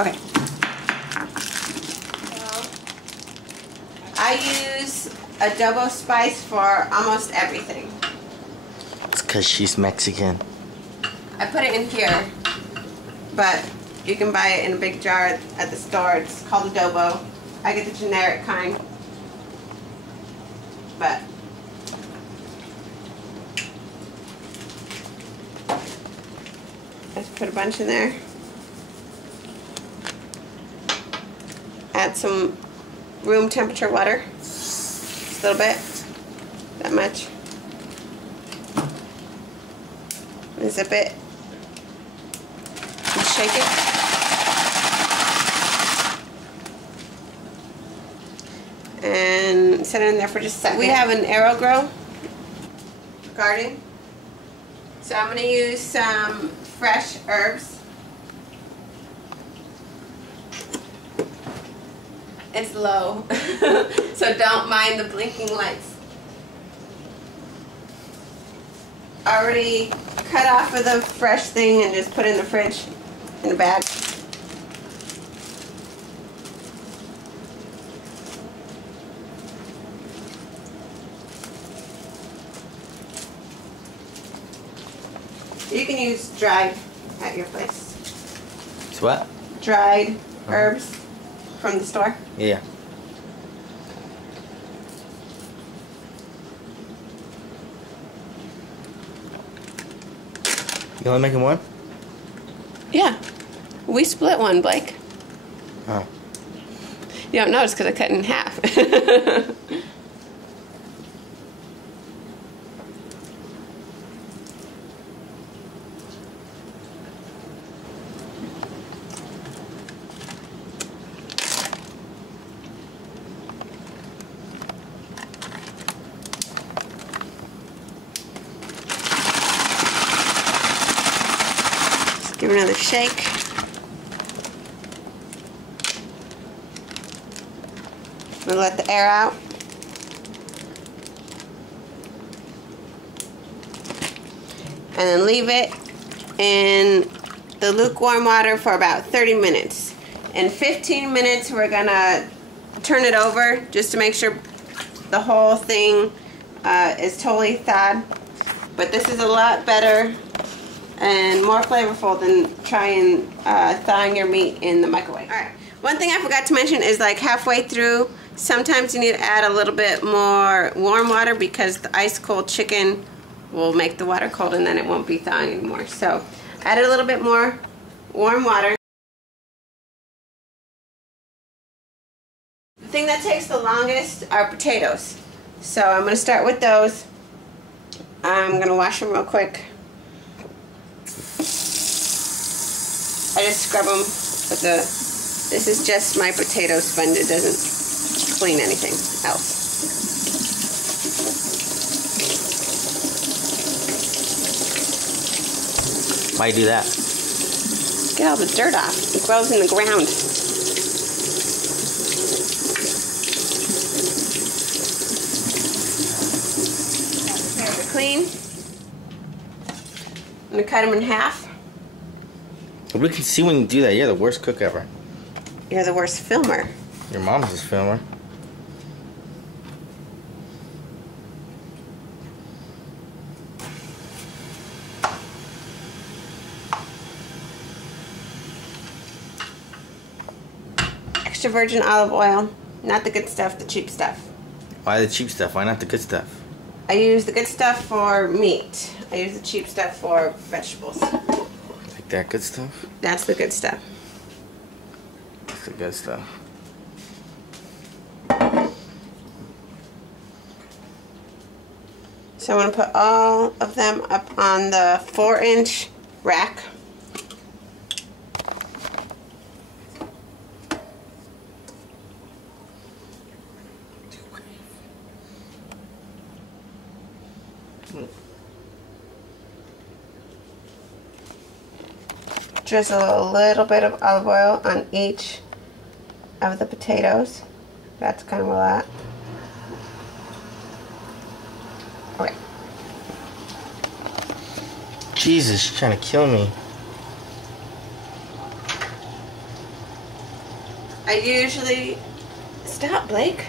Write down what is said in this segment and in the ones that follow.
Okay. I use adobo spice for almost everything. It's because she's Mexican. I put it in here, but you can buy it in a big jar at the store. It's called adobo. I get the generic kind. But let's put a bunch in there. Add some room temperature water. Just a little bit. That much. And zip it. And shake it. And set it in there for just a second. We have an AeroGrow garden. So I'm going to use some fresh herbs. It's low, so don't mind the blinking lights. Already cut off of the fresh thing and just put it in the fridge in a bag. You can use dried at your place. It's what? Dried herbs from the store. Yeah. You only making one? Yeah. We split one, Blake. Oh. You don't notice because I cut it in half. Give it another shake. We'll let the air out. And then leave it in the lukewarm water for about 30 minutes. In 15 minutes, we're gonna turn it over just to make sure the whole thing is totally thawed. But this is a lot better and more flavorful than trying thawing your meat in the microwave. Alright, one thing I forgot to mention is like halfway through, sometimes you need to add a little bit more warm water because the ice cold chicken will make the water cold and then it won't be thawing anymore. So add a little bit more warm water. The thing that takes the longest are potatoes. So I'm going to start with those. I'm going to wash them real quick. I just scrub them with the, this is just my potato sponge, it doesn't clean anything else. Why you do that? Get all the dirt off, it grows in the ground. They're clean. I'm going to cut them in half. We can see when you do that. You're the worst cook ever. You're the worst filmer. Your mom's a filmer. Extra virgin olive oil. Not the good stuff, the cheap stuff. Why the cheap stuff? Why not the good stuff? I use the good stuff for meat. I use the cheap stuff for vegetables. Like that good stuff? That's the good stuff. That's the good stuff. So I'm going to put all of them up on the 4-inch rack. Drizzle a little bit of olive oil on each of the potatoes. That's kind of a lot. Okay. Jesus, she's trying to kill me. I usually... Stop, Blake.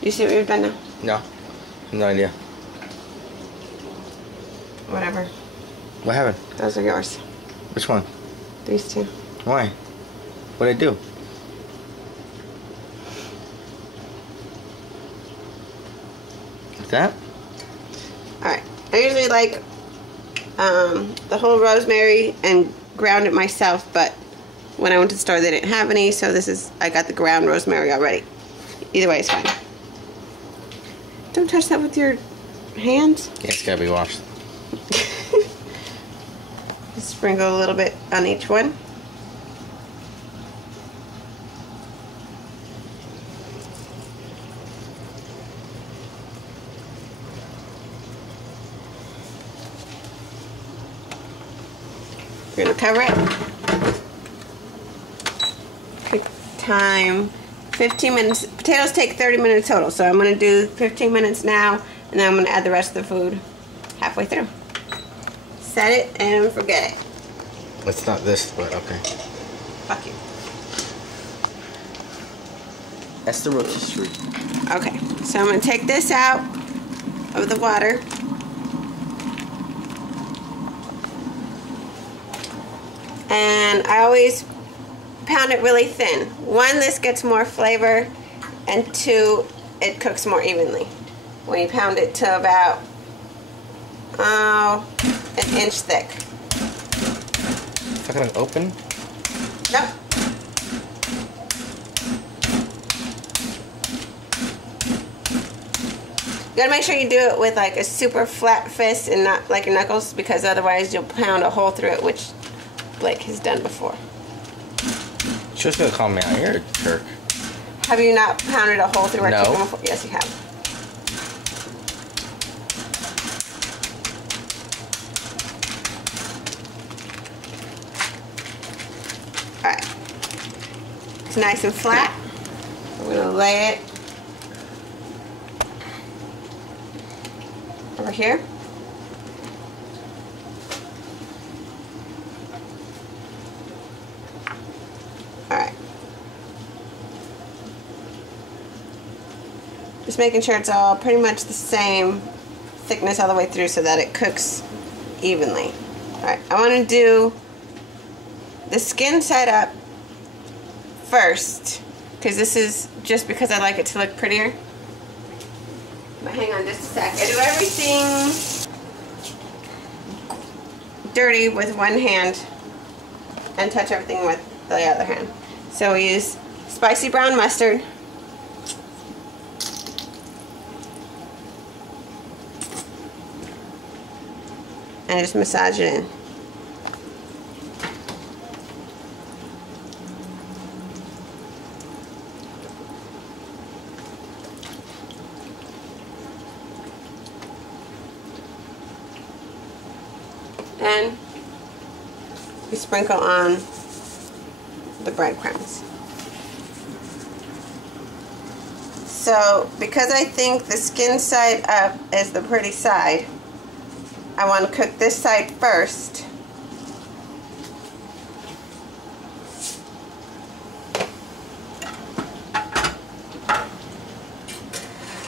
You see what we've done now? No. No idea. Whatever. What happened? Those are yours. Which one? These two. Why? What'd I do? That? Alright. I usually like the whole rosemary and ground it myself, but when I went to the store they didn't have any, so I got the ground rosemary already. Either way, it's fine. Don't touch that with your hands. Yeah, it's gotta be washed. Just sprinkle a little bit on each one. We're gonna cover it. Quick time, 15 minutes. Potatoes take 30 minutes total, so I'm gonna do 15 minutes now, and then I'm gonna add the rest of the food halfway through. Set it and forget it. It's not this, but okay. Fuck you. That's the rotisserie. Okay, so I'm gonna take this out of the water. And I always pound it really thin. One, this gets more flavor, and two, it cooks more evenly. When you pound it to about an inch thick. Is that gonna open? Nope. You gotta make sure you do it with like a super flat fist and not like your knuckles, because otherwise you'll pound a hole through it, which Blake has done before. She was gonna call me out. You're a jerk. Have you not pounded a hole through our chicken before? Yes, you have. Alright. It's nice and flat. We're gonna lay it over here. Alright. Just making sure it's all pretty much the same thickness all the way through so that it cooks evenly. Alright, I want to do the skin side up first, because this is just because I like it to look prettier. But hang on just a sec. I do everything dirty with one hand and touch everything with the other hand. So we use spicy brown mustard. And just massage it in. And we sprinkle on the breadcrumbs. So because I think the skin side up is the pretty side, I want to cook this side first.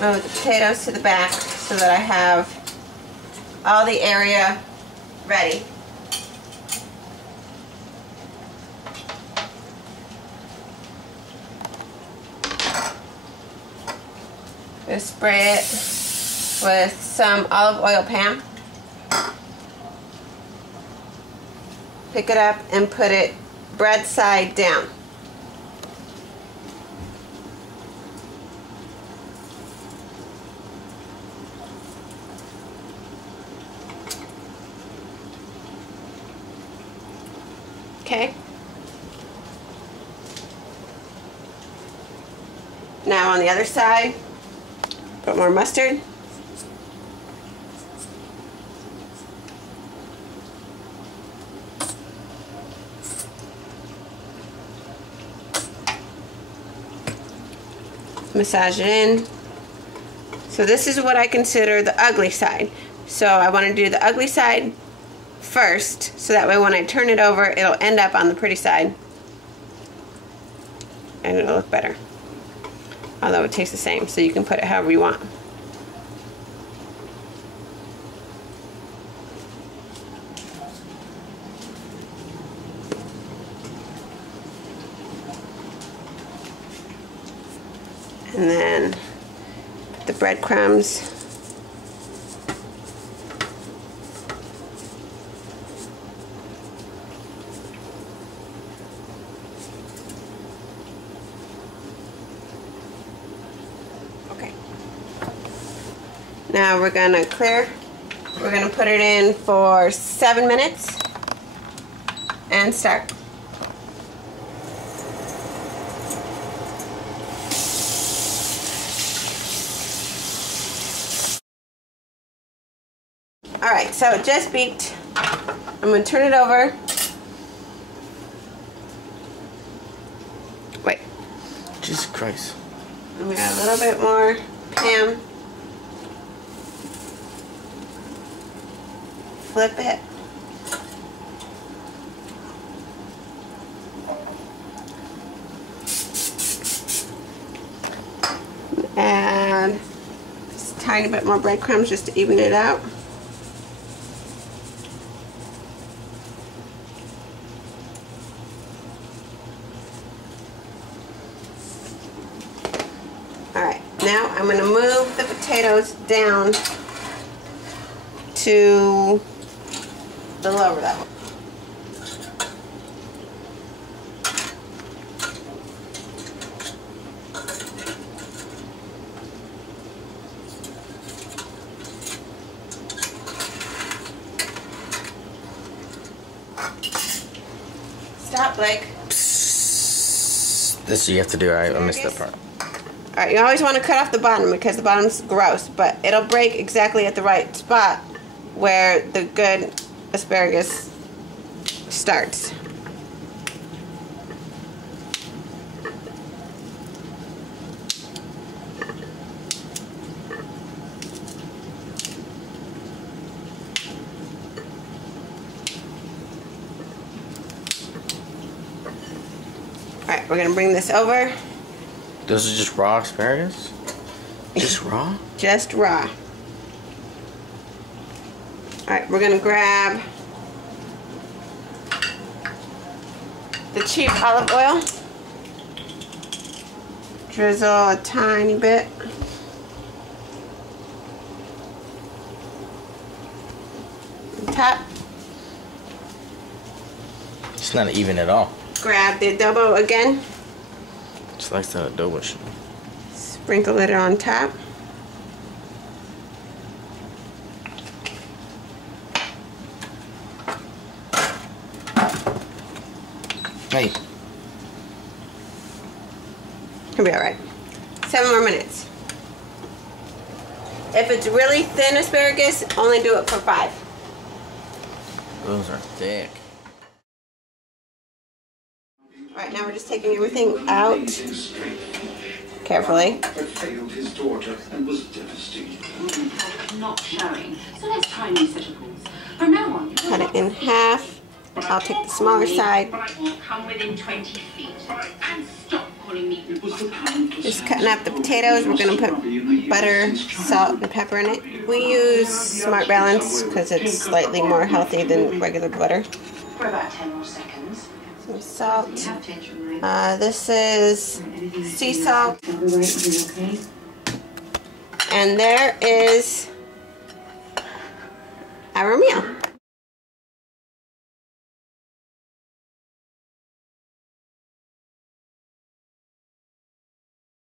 Move the potatoes to the back so that I have all the area ready. Just spray it with some olive oil pan. Pick it up and put it bread side down. Okay. Now on the other side, put more mustard. Massage it in. So this is what I consider the ugly side. So I want to do the ugly side first, so that way when I turn it over, it'll end up on the pretty side. And it'll look better. Although it tastes the same, so you can put it however you want. And then put the breadcrumbs. Okay. Now we're gonna put it in for 7 minutes and start. Alright, so it just beeped. I'm going to turn it over. Wait. Jesus Christ. I'm going to add a little bit more ham. Flip it. Add just a tiny bit more breadcrumbs just to even it out. Alright, now I'm going to move the potatoes down to the lower level. Stop, Blake. Psst. This you have to do, right? I missed that part. Alright, you always want to cut off the bottom because the bottom's gross, but it'll break exactly at the right spot where the good asparagus starts. Alright, we're going to bring this over. Those are just raw asparagus? Just raw? Just raw. Alright, we're going to grab the cheap olive oil. Drizzle a tiny bit. On top. It's not even at all. Grab the adobo again. It's like that adobo shit. Sprinkle it on top. Hey. It'll be alright. 7 more minutes. If it's really thin asparagus, only do it for 5. Those are thick. Alright, now we're just taking everything out carefully. Not showing. So let's try new set of rules. From now on, Cut it in half. I'll take the smaller side. come within 20 feet. And stop calling me. Just cutting up the potatoes. We're going to put butter, salt, and pepper in it. We use Smart Balance because it's slightly more healthy than regular butter. For about 10 more seconds. Some salt. This is sea salt. And there is our meal.